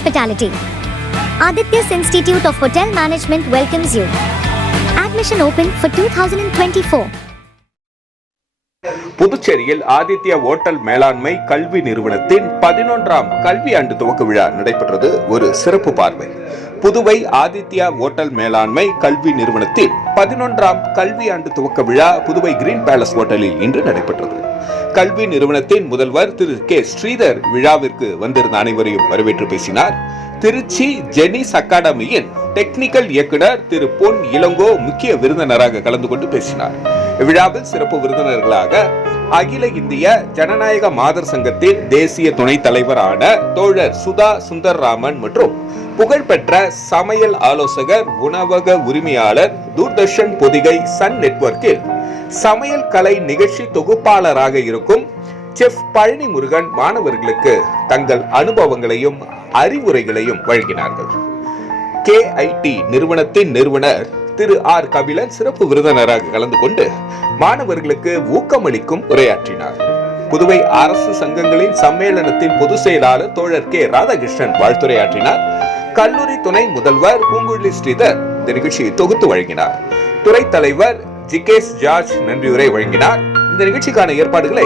hospitality. Aditya's Institute of Hotel Management welcomes you. Admission open for 2024. புதுச்சேரியில் Aditya hotel மேலாண்மை கல்வி நிறுவனத்தின் பதினொன்றாம் கல்வி ஆண்டு துவக்க விழா நடைபெற்றது ஒரு சிறப்பு பார்வை புதுவை ஆதித்யா ஓட்டல் மேலாண்மை கல்வி நிறுவனத்தின் பதினொன்றாம் கல்வியாண்டு துவக்க விழா புதுவை கிரீன் பேலஸ் ஓட்டலில் இன்று நடைபெற்றது கல்வி நிறுவனத்தின் முதல்வர் திரு கே. ஸ்ரீதர் விழாவிற்கு வந்திருந்த அனைவரையும் வரவேற்று பேசினார். திருச்சி ஜெனிஸ் அகாடமியின் டெக்னிக்கல் இயக்குனர் திரு பொன் இளங்கோ முக்கிய விருந்தினராக கலந்து கொண்டு பேசினார். இவ்விழாவில் சிறப்பு விருந்தினர்களாக அகில இந்திய ஜனநாயக மாதர் சங்கத்தின் தேசிய துணைத் தலைவரான தோழர் சுதா சுந்தர்ராமன் மற்றும் புகழ்பெற்ற சமையல் ஆலோசகர் உணவக உரிமையாளர் தூர்தர்ஷன் பொதிகை சன் நெட்வொர்க்கில் சமையல் கலை நிகழ்ச்சி தொகுப்பாளராக இருக்கும் செஃப் பழனி முருகன் மாணவர்களுக்கு தங்கள் அனுபவங்களையும் அறிவுரைகளையும் வழங்கினார்கள். கேஐடி நிறுவனத்தின் நிறுவனர் திரு ஆர் கபிலன் சிறப்பு விருந்தினராக கலந்து கொண்டு மாணவர்களுக்கு ஊக்கமளிக்கும் உரையாற்றினார். புதுவை அரசு சங்கங்களின் சம்மேளனத்தின் பொதுச் செயலாளர் தோழர் கே. ராதாகிருஷ்ணன் வாழ்த்துரையாற்றினார். கல்லூரி துணை முதல்வர் பூங்குழலி ஸ்ரீதர் இந்த நிகழ்ச்சியை தொகுத்து வழங்கினார். துறை தலைவர் ஜிகேஷ் ஜார்ஜ் நன்றியுரை வழங்கினார். இந்த நிகழ்ச்சிக்கான ஏற்பாடுகளை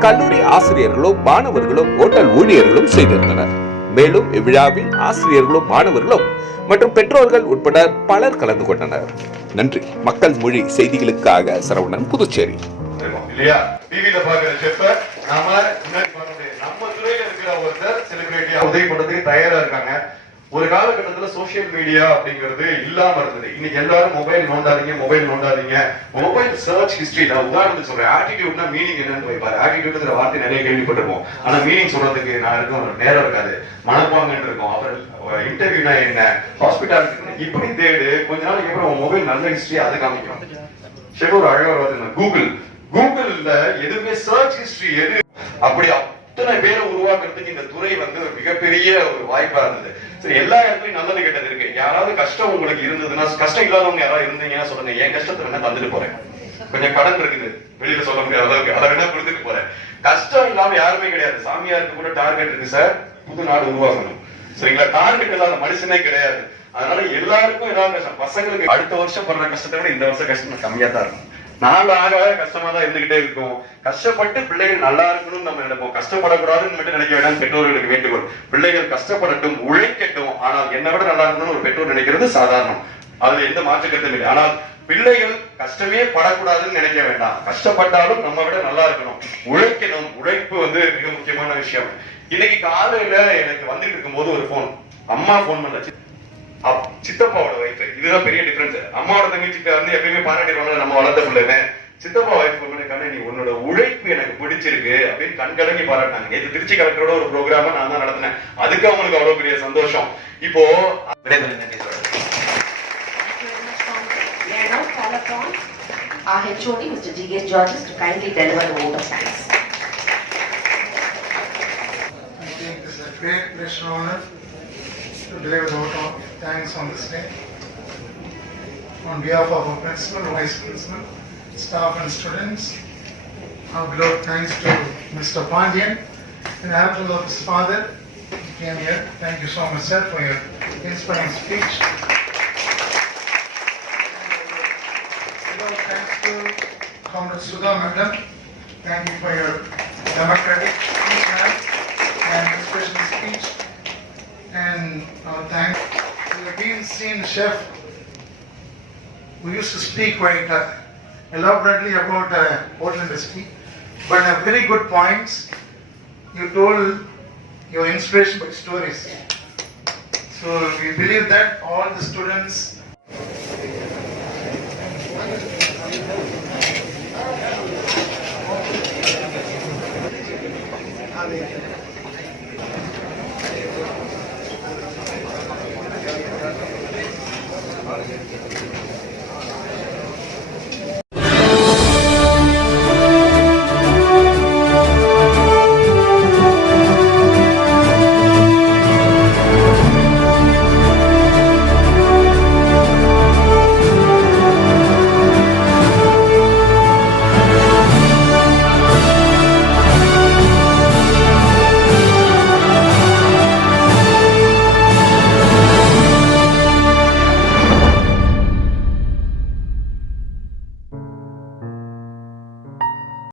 கல்லூரி ஆசிரியர்களும் மாணவர்களும் ஓட்டல் ஊழியர்களும் செய்திருந்தனர். மேலும் இவ்விழாவில் ஆசிரியர்களும் மாணவர்களும் மற்றும் பெற்றோர்கள் உட்பட பலர் கலந்து கொண்டனர். நன்றி. மக்கள் மொழி செய்திகளுக்காக சரவணன் புதுச்சேரி. இல்லையா? பாக்குற செப்ப நாம நம்ம துறையில இருக்கிற ஒருத்தர் செலிபிரிட்டியா உதவி பண்றதுக்கு தயாரா இருக்காங்க. ஒரு காலகட்டத்துல சோசியல் மீடியா அப்படிங்கிறது இல்லாம இருந்தது. இன்னைக்கு எல்லாரும் மொபைல் நோண்டாதீங்க மொபைல் நோண்டாதீங்க. மொபைல் சர்ச் ஹிஸ்டரி நான் உதாரணத்துக்கு சொல்றேன். ஆட்டிடியூட்னா மீனிங் என்னன்னு போய் பாரு. ஆட்டிடியூட்ங்கிற வார்த்தை நிறைய கேள்விப்பட்டிருப்போம். ஆனா மீனிங் சொல்றதுக்கு நான் இருக்கும் நேரம் இருக்காது. மனப்பாங்கன்னு இருக்கும். அவர் இன்டர்வியூனா என்ன? ஹாஸ்பிட்டாலிட்டி இப்படி தேடு. கொஞ்ச நாளைக்கு அப்புறம் மொபைல் நல்ல ஹிஸ்டரி அது காமிக்கும். சரி ஒரு அழகாக கூகுள் கூகுள்ல எதுவுமே சர்ச் ஹிஸ்டரி எது அப்படி அத்தனை பேரை உருவாக்குறதுக்கு இந்த துறை வந்து ஒரு மிகப்பெரிய ஒரு வாய்ப்பா இருந்தது. எல்லா இடத்துலயும் நல்லது கெட்டது இருக்கு. யாராவது கஷ்டம் உங்களுக்கு இருந்ததுன்னா கஷ்டம் இல்லாதவங்க யாராவது இருந்தீங்கன்னா சொல்லுங்க என் கஷ்டத்தை வேணா தந்துட்டு போறேன். கொஞ்சம் கடன் இருக்குது. வெளியில சொல்ல முடியாத. அளவுக்கு அதை வேணா கொடுத்துட்டு போறேன். கஷ்டம் இல்லாம யாருமே கிடையாது. சாமியாருக்கு கூட டார்கெட் இருக்கு சார். புது நாடு உருவாக்கணும் சரிங்களா? டார்கெட் இல்லாத மனுஷனே கிடையாது. அதனால எல்லாருக்கும் ஏதாவது கஷ்டம். பசங்களுக்கு அடுத்த வருஷம் படுற கஷ்டத்தை விட இந்த வருஷம் கஷ்டம் கம்மியா தான் இருக்கும். நாள் ஆக ஆக கஷ்டமா தான் இருந்துகிட்டே இருக்கும். கஷ்டப்பட்டு பிள்ளைகள் நல்லா இருக்கணும்னு நம்ம நினைப்போம். கஷ்டப்படக்கூடாதுன்னு மட்டும் நினைக்க வேண்டாம். பெற்றோர்களுக்கு வேண்டுகோள். பிள்ளைகள் கஷ்டப்படட்டும் உழைக்கட்டும். ஆனால் என்னை விட நல்லா இருக்கணும்னு ஒரு பெற்றோர் நினைக்கிறது சாதாரணம். அதுல எந்த மாற்று கருத்தும் இல்லை. ஆனால் பிள்ளைகள் கஷ்டமே படக்கூடாதுன்னு நினைக்க வேண்டாம். கஷ்டப்பட்டாலும் நம்ம விட நல்லா இருக்கணும். உழைக்கணும். உழைப்பு வந்து மிக முக்கியமான விஷயம். இன்னைக்கு காலையில எனக்கு வந்துட்டு இருக்கும்போது ஒரு போன் அம்மா போன் பண்ண சித்தப்பாவோட ஒய்ஃப் இதுதான் பெரிய டிஃபரன்ஸ் அம்மாவோட தங்கச்சிட்ட வந்து எப்பயுமே பாராட்டிடுவாங்க நம்ம வளர்த்த பிள்ளைங்க சித்தப்பா ஒய்ஃப் பண்ணதுக்கான நீ உன்னோட உழைப்பு எனக்கு பிடிச்சிருக்கு அப்படின்னு கண்கலங்கி பாராட்டினாங்க நேற்று திருச்சி கலெக்டரோட ஒரு ப்ரோக்ராம நான் தான் நடத்தினேன் அதுக்கு அவங்களுக்கு அவ்வளவு பெரிய சந்தோஷம் இப்போ our HOD, Mr. G.S. Georges, to kindly deliver the vote of thanks. I think this is a great pleasure and honor to deliver the vote of thanks on this day. On behalf of our principal, vice principal, staff and students, our beloved thanks to Mr. Pandian in absence of his father, he came here. Thank you so much, sir, for your inspiring speech. Beloved thanks to Comrade Sudha Madam. Thank you for your democratic speech, and inspirational speech. And our thanks the Scene Chef who used to speak quite uh, elaborately about uh, hotel industry, but have very good points. You told your inspiration by stories. So we believe that all the students